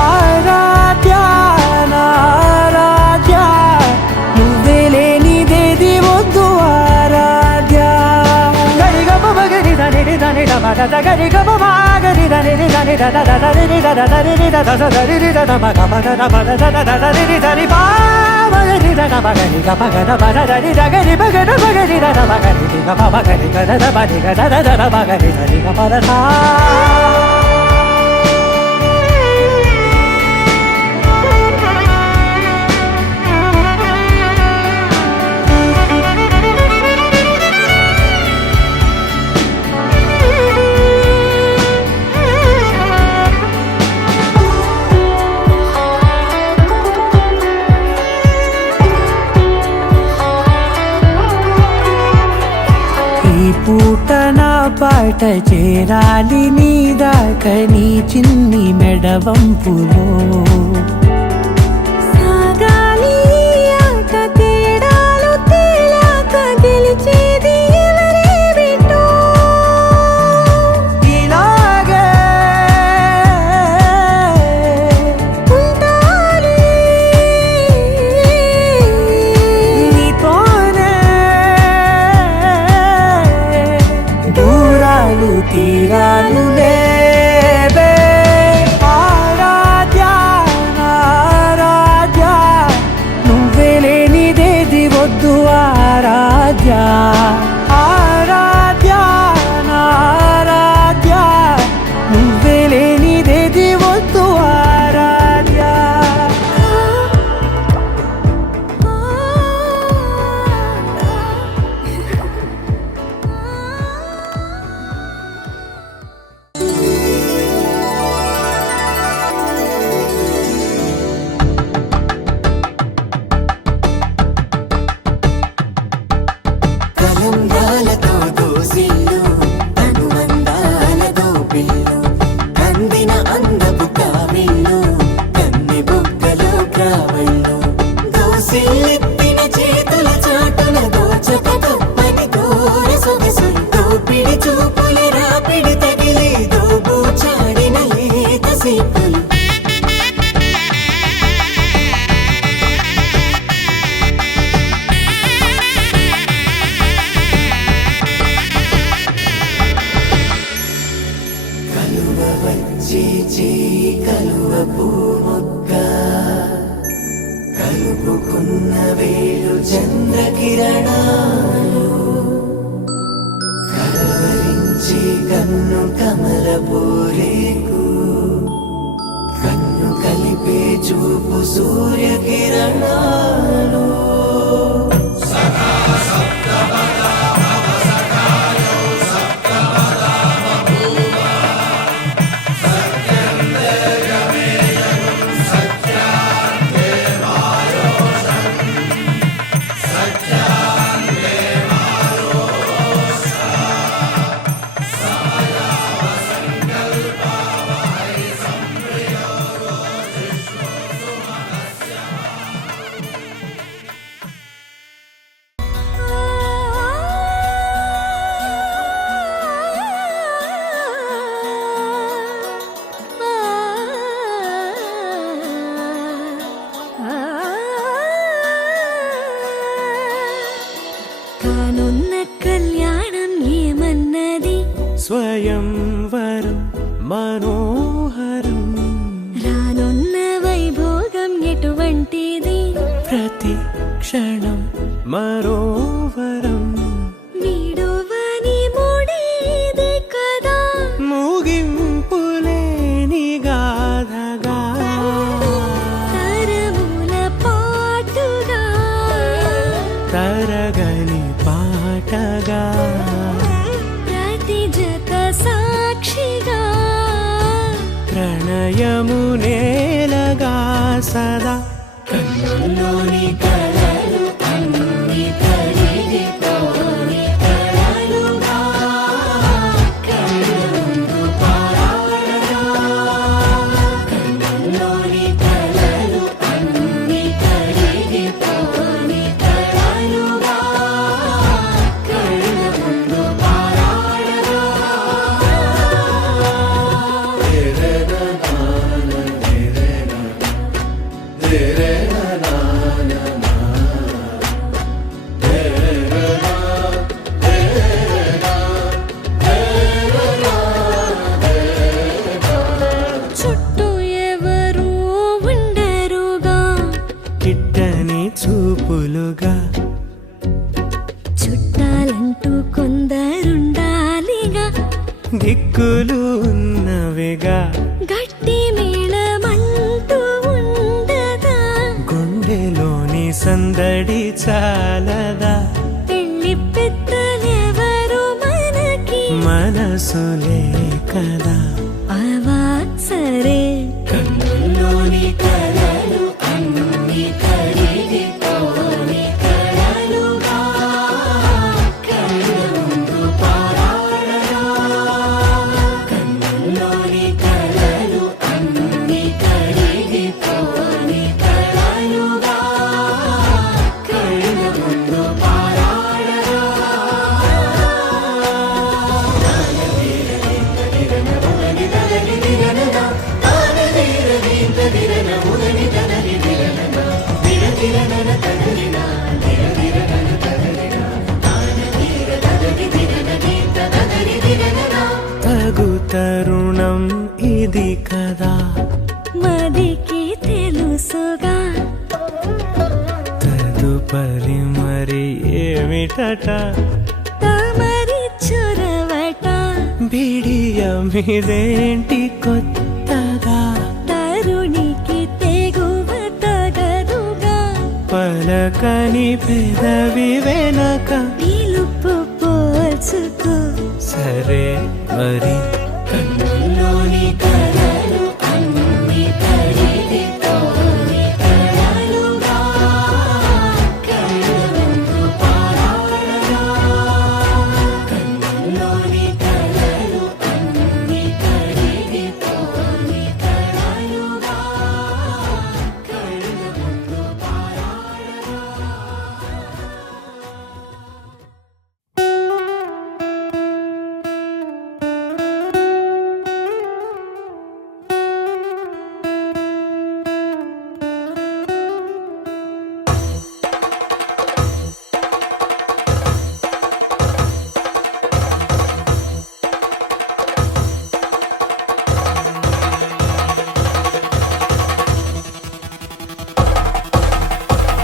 ఆరాధ్య ఆరాధ్య, నువ్వే లేనిదేది వద్దు ఆరాధ్య. గరి గమ గరి దని దని దని దని దని పూట నా పాట చేరాలి నీ దాకా నీ చిన్ని మెడవంపులో. సాగాలి ఆట తేడాలు తేలాక గెలిచేది ఎవరే బిడ్డో. ఇలాగే ఉంటాలి నీతోనే దూరాలు తీరాలు లేవే. ఆరాధ్య ఆరాధ్య, నువ్వే లేనిదేది వద్దు ఆరాధ్య. ఆరాధ్య ఆరాధ్య, నువ్వే లేనిదేది వద్దు ఆరాధ్య. కలంగాలతో దోసిల్లు అనుబంధాలతో పిల్లు అందిన అందపు కావిల్లు కన్ని బుగ్గలో గ్రావళ్ళు దోసిల్లెత్తిన చేతుల చాటున దోచక తప్పని దూర సొగసులు దోపిడి చూపుల రాపిడి తగిలి దోబూచాడిన లేత సీపులు. కలువ వచ్చి కలువ పూ మొక్క కలుపుకున్న వేలు చంద్రకిరణాలు కలవరించి కన్ను కమల పూరేకు కన్ను కలిపే చూపు సూర్యకిరణాలు. కానున్న కళ్యాణం ఏమన్నది స్వయంవరం మనోహరం. రానున్న వైభోగం ఎటువంటిది క్షణం మరో వరం వీడోవని మూడేదే కదా ముగింపులేని గాథగా తరముల పాటుగా తరగని పాటగా ప్రతి జత సాక్షిగా ప్రణయము నేలగా సదా కన్నుల్లోని కలలు అన్ని కరిగిపోని కలలుగా కళ్ళముందు పారాడగా కన్నుల్లోని కలలు అన్ని కరిగిపోని కలలుగా కళ్ళముందు పారాడగా చుట్టూ ఎవరు ఉండరుగా కిట్టని చూపులుగా చుట్టాలంటూ కొందరుండాలిగా దిక్కులు ఉన్నవిగా గట్టి మేళమంటూ ఉండదా గుండెలోని సందడి చాలదా పెళ్లి పెద్దలెవరు మనకి మనసులే కదా అవా సరే కన్నుల్లోని కలలు అన్ని కరిగిపోని కలలుగా కళ్ళముందు పారాడగా కన్నుల్లోని కలలు అన్ని కరిగిపోని కలలుగా కళ్ళముందు పారాడగా తగు తరుణం ఇది కదా మదికి తెలుసుగా తదుపరి మరి ఏమిటట తమరి చొరవట బిడియమిదేంటి కొత్తగా తరుణికి తెగువ తగదుగా పలకని పెదవి వెనక పిలుపు పోల్చుకో సరే మరి కన్నుల్లోని కలలు అన్ని కరిగిపోని కలలుగా కళ్ళముందు పారాడగా కన్నుల్లోని కలలు అన్ని కరిగిపోని కలలుగా కళ్ళముందు పారాడగా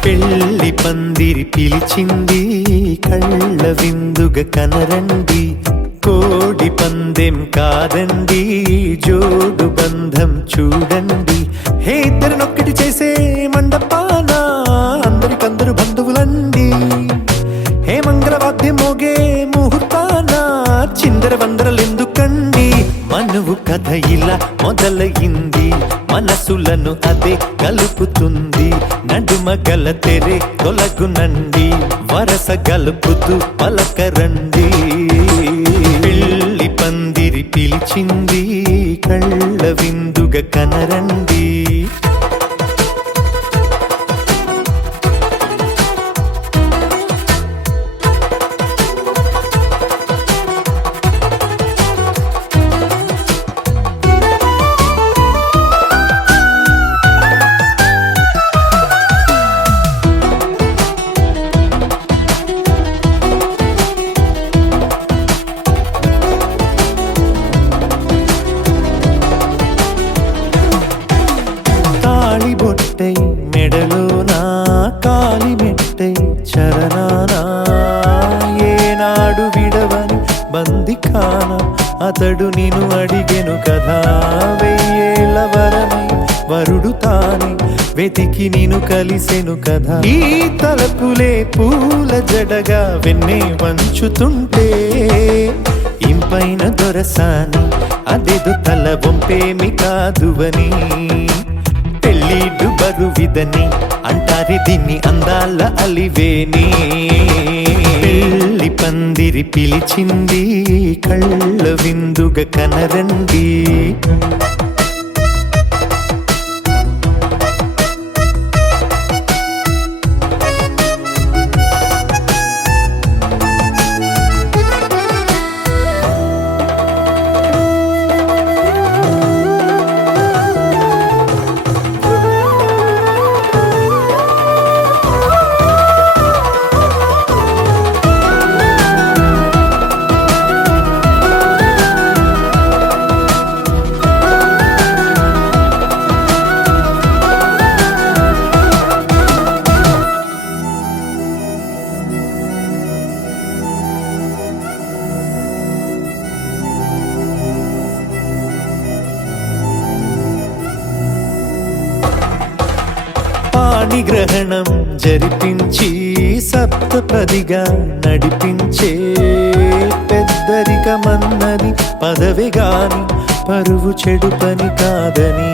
పెళ్లి పందిరి పిలిచింది కళ్ళ విందుగా కనరండి కోడి పందెం కాదండి జోడు బంధం చూడండి హే ఇద్దరినొక్కటి చేసే మండపాన అందరికందరు బంధువులండి హే మంగళవాద్యం మోగే ముహూర్తాన చిందర వందరలెందుకండి మనువు కథ ఇలా మొదలయింది మనసులను అదే కలుపుతుంది నడుమ గల తెరే తొలగునండి వరస గలుపుతూ పలకరండి పెళ్లి పందిరి పిలిచింది కళ్ళ విందుగా కనరండి నిను అడిగెను కదా వెయ్యేళ్ళ వరమై వరుడు తానే వెతికి నిను కలిసెను కదా ఈ తలపులే పూల జడగా వెన్నే వంచుతుంటే ఇంపైన దొరసాని అదేదో తల వంపేమి కాదువని పెళ్ళిడు బరువిదని అంటారే దీన్ని అందాల అలివేని పెళ్లి పందిరి పిలిచింది కళ్ళ విందుగా కనరండి పాణిగ్రహణం జరిపించి సప్తపదిగా నడిపించే పెద్దరికమన్నది పదవి గాని పరువు చెడు పని కాదని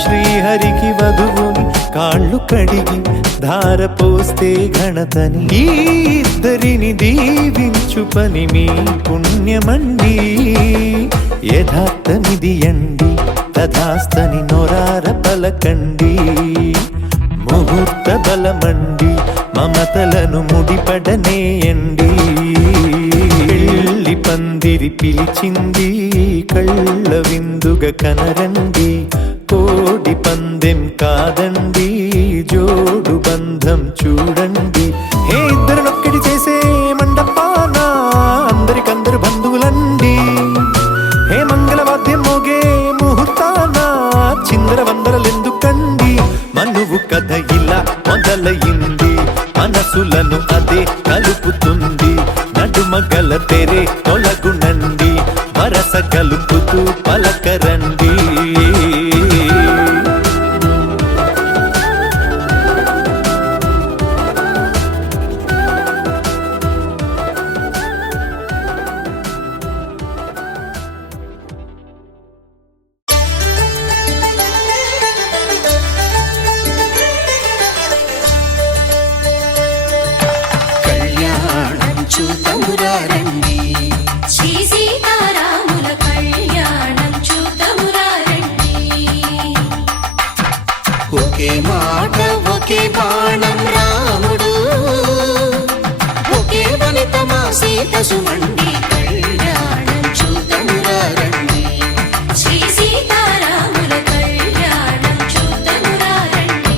శ్రీహరికి వధువుని కాళ్ళు కడిగి ధార పోస్తే ఘనతని ఈ ఇద్దరిని దీవించు పని మీ పుణ్యమండి యథార్థమిది అండి తథాస్తని నొరార పలకండి ముహూర్త బలమండి మమతలను ముడిపడనేయండి పెళ్లి పందిరి పిలిచింది కళ్ళ విందుగా కనరండి కోడి పందెం కాదండి జోడు బంధం చూడండి హే ఇద్దరినొక్కడి చేసే మండపాన అందరికందరు బంధువులండి హే మంగళవాద్యం మోగే ముహూర్తాన చిందర వందరలెందుకండి మనువు కథ ఇలా మొదలయింది మనసులను అదే కలుపుతుంది నడుమగల తెరే తొలగునండి వరస కలుపుతూ పలకరండి శ్రీ సీతారాముల కళ్యాణం చూతమురారండి ఒకే మాట ఒకే బాణం రాముడు ఒకే వనిత మా సీత సుమండి కళ్యాణం చూతమురారండి శ్రీ సీతారాముల కళ్యాణం చూతమురారండి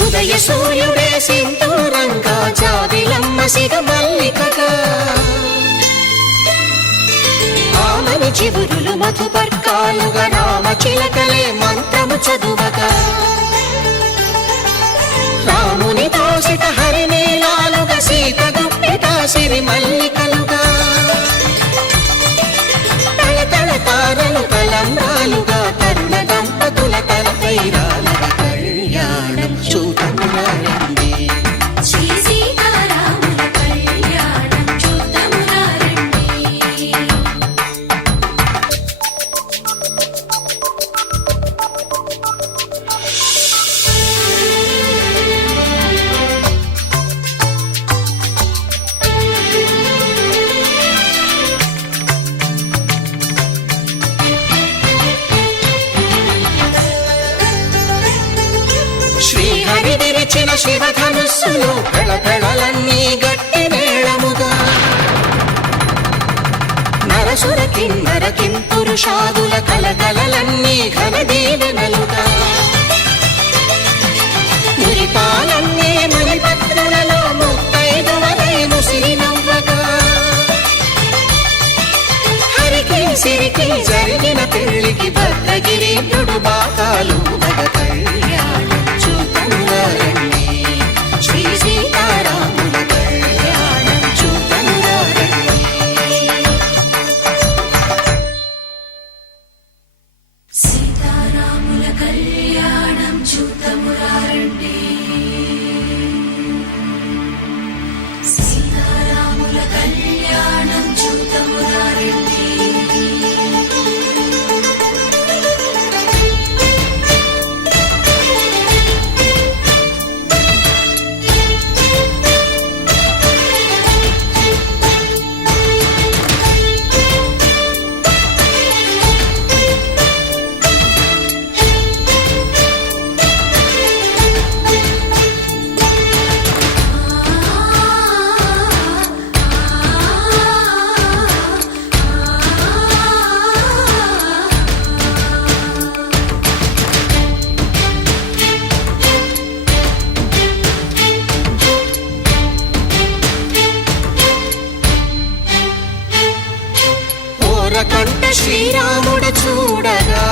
ఉదయ సూర్యుడే సింధూరంగా జాబిలమ్మ సిగ మల్లికగా ఆమని చివురులు మధుపర్కాలుగా రామ చిలకలే మంత్రము చదువగా రాముని దోసిట హరినీలాలుగా సీత గుప్పిట సిరి మల్లికలుగా తళతళ తారలు తలంబ్రాలుగా తరుణ దంపతుల తలపైరాలుగా కళ్యాణం చూతమురారండి శ్రీ సీతారాముల కళ్యాణం చూతమురారండి శ్రీహరి విరిచిన శివధనుస్సులు కళకళలన్నీ గట్టినే పులకింతురు షాదుల కలకలలన్నీ ఘన దీవెనలుగా మురిపాలన్నీ మురిపత్రులలో ముత్తైదువలై ముసిరి నవ్వగా హరికి సిరికి జరిగిన పెళ్లికి భద్రగిరీంద్రుడు బాకాలు మగ కళ్యాణం చూతంగా రండి శ్రీ సీతారాముల కళ్యాణం చూతంగా రండి సీతారాముల కళ్యాణం చూతమురారండి సీతారాముల కళ్యాణం చూతమురారండి కంట శ్రీరాముడు చూడగా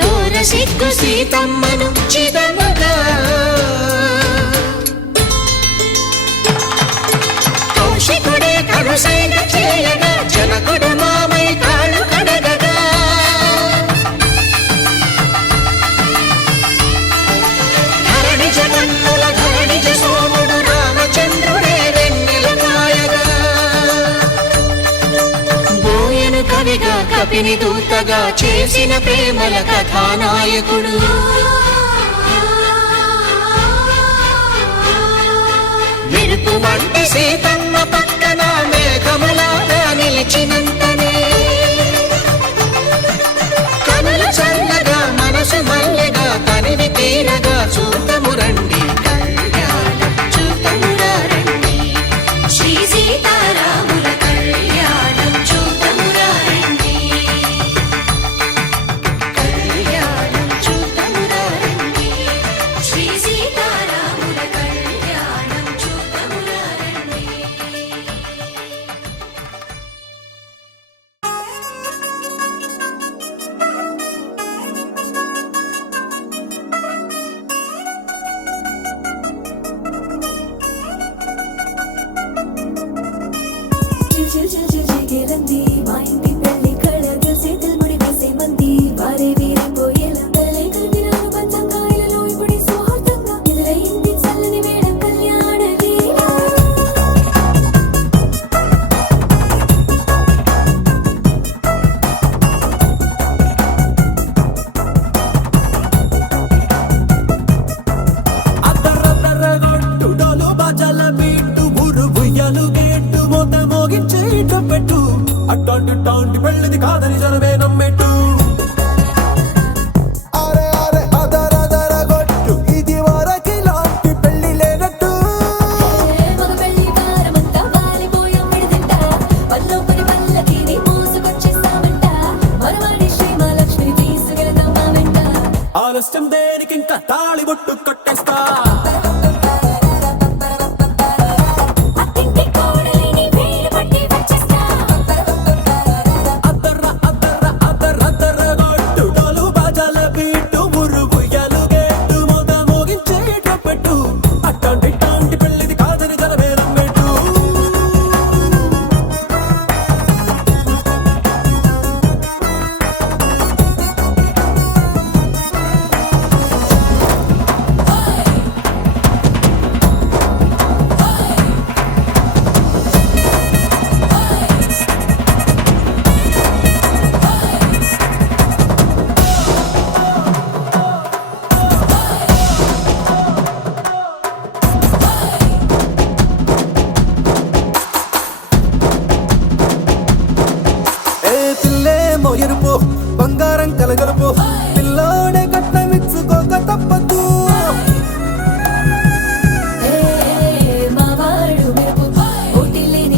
దూర సిగ్గు సీతమ్మను చిదమగా కౌశికుడే కరుసైన చేయగా జనకుడు మామై కాళ్ళు కడగగా ధరణి జగన్నుల ధరణిజ సోముడు రామచంద్రుడే కవిగా కపిని దూతగా చేసిన ప్రేమల కథానాయకుడు మెరుపు వంటి సీతమ్మ పక్కన మేఘములాగా నిలిచినంతనే కనులు చల్లగా మనసు మల్లెగా తనివి తీరగా చూతము రండి కళ్యాణం చూతమురా రండి శ్రీ సీతారాముల కళ్యాణం చూతమురా రండి కళ్యాణం చూతమురా రండి శ్రీ సీతారాముల కళ్యాణం చూతమురా రండి. చిగిరంది మా ఇంటి పెళ్లి కళగా చేతులు ముడి వేసే మంది వారే వీరిపోయేలా తలే కలిపినాను పంచంగాయలలో ఇప్పుడు సౌహార్దంగా ఎదురయింది చల్లని వేళ కళ్యాణ లీల. అద్దరద్దరగొట్టు డోలు బాజాల బీటు ఊరు బుయ్యలు గేట్టు మోత మోగించే పెట్టు అట్టాంటి టాంటి పెళ్ళిది కాదని జనమే నమ్మెట్టు అరే అరే అదరదరగొట్టు ఇది వరకి లాంటి పెళ్లి లేనట్టు మగ పెళ్లి వారమంతా వాలిపోయాం విడిదింట పల్లోపరి పల్లకిని మోసుకొచ్చేసామంట మరవాడి శ్రీమహాలక్ష్మి తీసుకెళ్దాం మా వెంట. ఆలస్యం దేనికి ఇంకా తాళి బొట్టు కొట్టేస్తా అత్తింటి కోడలిని వేడి పట్టి వచ్చేస్తా. అద్దర్ర అద్దర్ర అద్దరద్దరగొట్టు డోలు బాజాల బీటు ఊరు బుయ్యలు గేట్టు మోత మోగించే పెట్టు అట్టాంటి టాంటి పెళ్ళిది కాదని జనమే నమ్మెట్టు ఎరుపు బంగారం కలగలుపు పిల్లోడే కట్నమిచ్చుకోక తప్పదు మా వాడు మెరుపు పోటీ లేని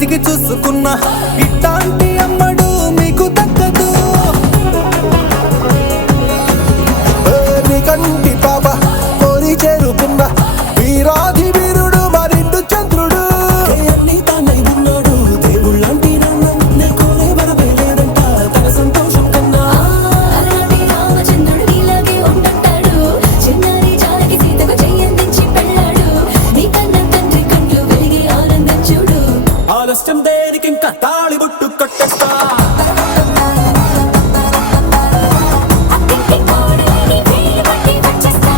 వెతికి చూసుకున్నా ఇట్లాంటి అమ్మడు మీకు దక్కదు నీ కంటి పాప కోరి చేరుకున్న వీరాధి వీరుడు మరిండు చంద్రుడు అన్ని తానై ఉన్నాడు దేవుళ్ళంటి నన్ను నే కోరే వరమే లేదంట తన సంతోషం కన్నా అలాంటి రామచంద్రుడు నీలాగే ఉంటుంటాడు చిన్నారి జానకి సీతకు చెయ్యందించి పెళ్ళాడు నీ కన్న తండ్రి కండ్లు వెలిగి ఆనందం చూడు ఆలస్యం దేనికి ఇంకా తాళి బుట్టు కట్టేస్తా అత్తింటి కోడలిని వేలు పట్టి వచ్చేస్తా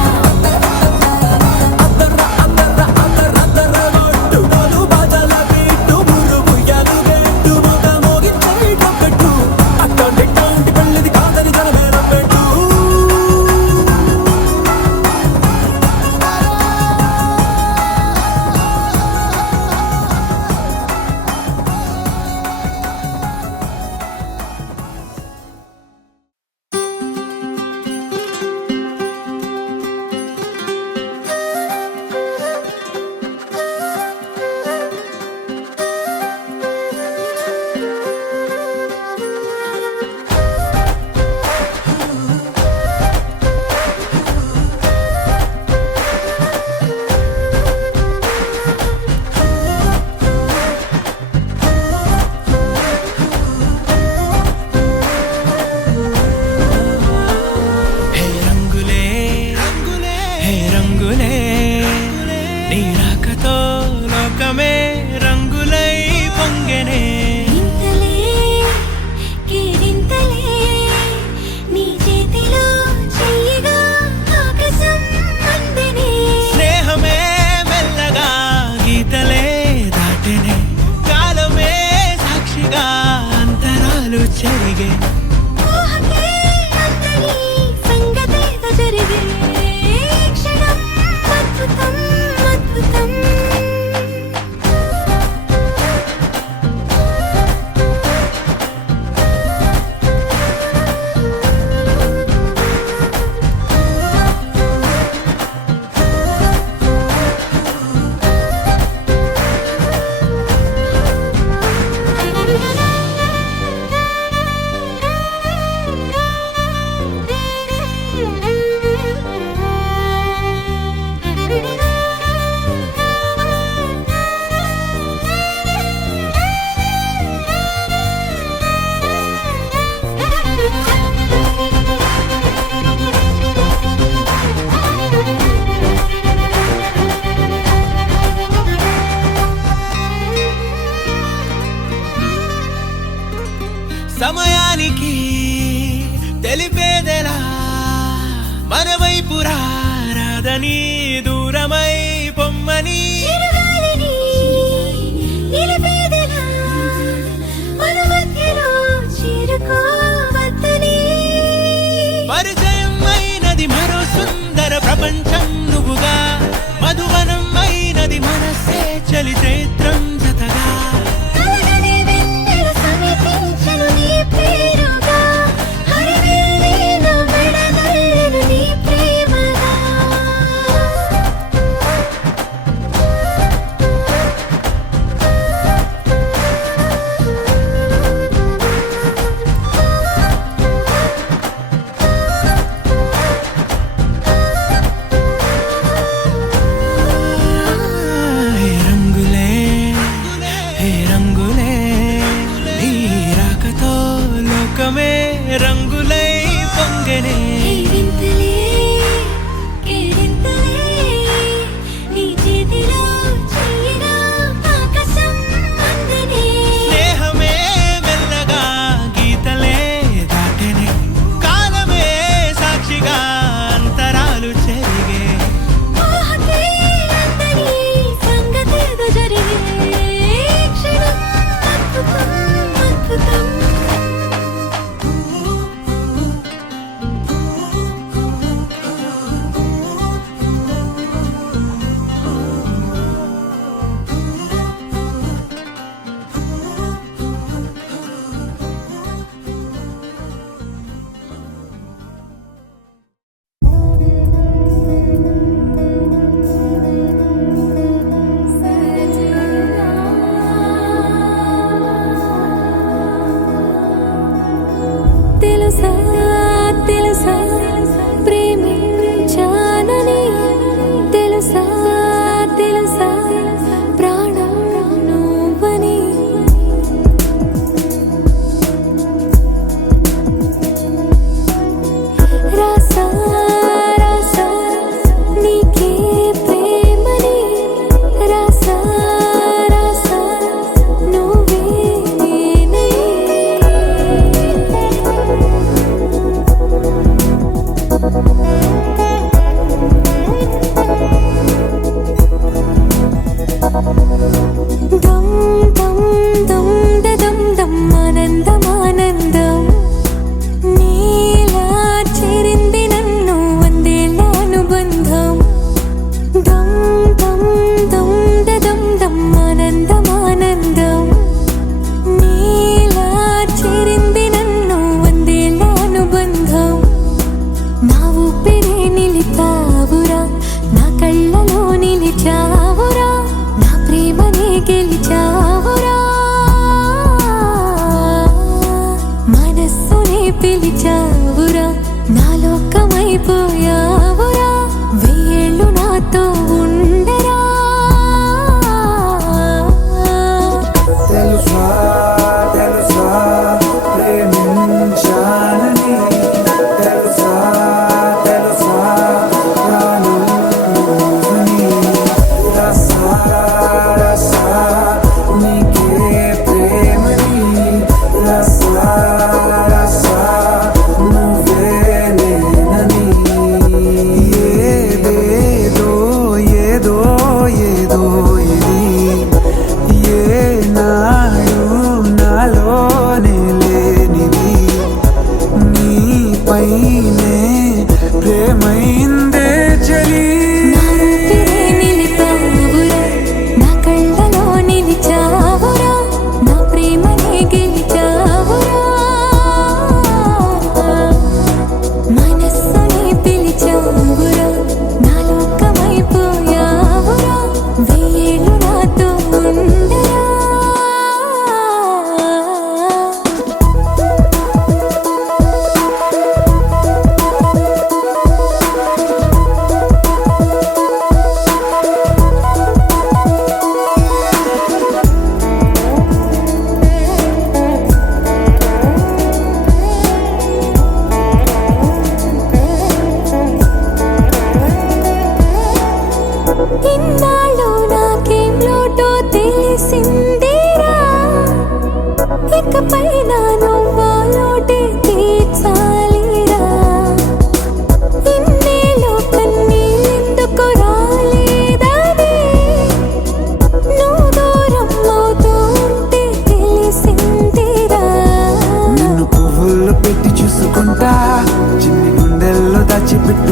అద్దర్ర అద్దర్ర అద్దర్ర అద్దర్ర గొట్టు డోలు బాజాల బీటు మురుగు ఎలుగెట్టు మొగ మోగించేటట్టు అట్లాంటి పెళ్ళిది కాదని జనమేరం పెట్టు హే రంగులే రంగులే హే రంగులే నీ రాకతో లోకమే రంగులై పొంగెనే ఇంతలే కేరింతలే నీ చేతిలో చెయ్యగా ఆకాశం అందనే స్నేహమే మెల్లగా గీతలే దాటెనే కాలమే సాక్షిగా అంతరాలు చెరిగే ఊహకే అంతని సంగతేదో జరిగే క్షణం అద్భుతం అద్భుతం సమయానికి తెలిపేదెలా మన వైపు రాదని దూరమై పొమ్మని చిరుగాలిని నిలిపేదెలా మన మధ్యలో చేరుకోవద్దని పరిచయం అయినది మరో సుందర ప్రపంచం నువ్వుగా మధువనం అయినది మనసే చలి చైత్రం జతగా కలగని వెన్నెల సమీపించను నీ పేరుగా హరివేలి నా మెడగల్లెను నీ ప్రేమగా హే రంగులే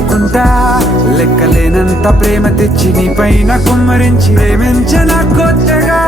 పెట్టుకుంటా లెక్కలేనంత ప్రేమ తెచ్చి నీ పైన కుమ్మరించి ప్రేమించిన కొత్తగా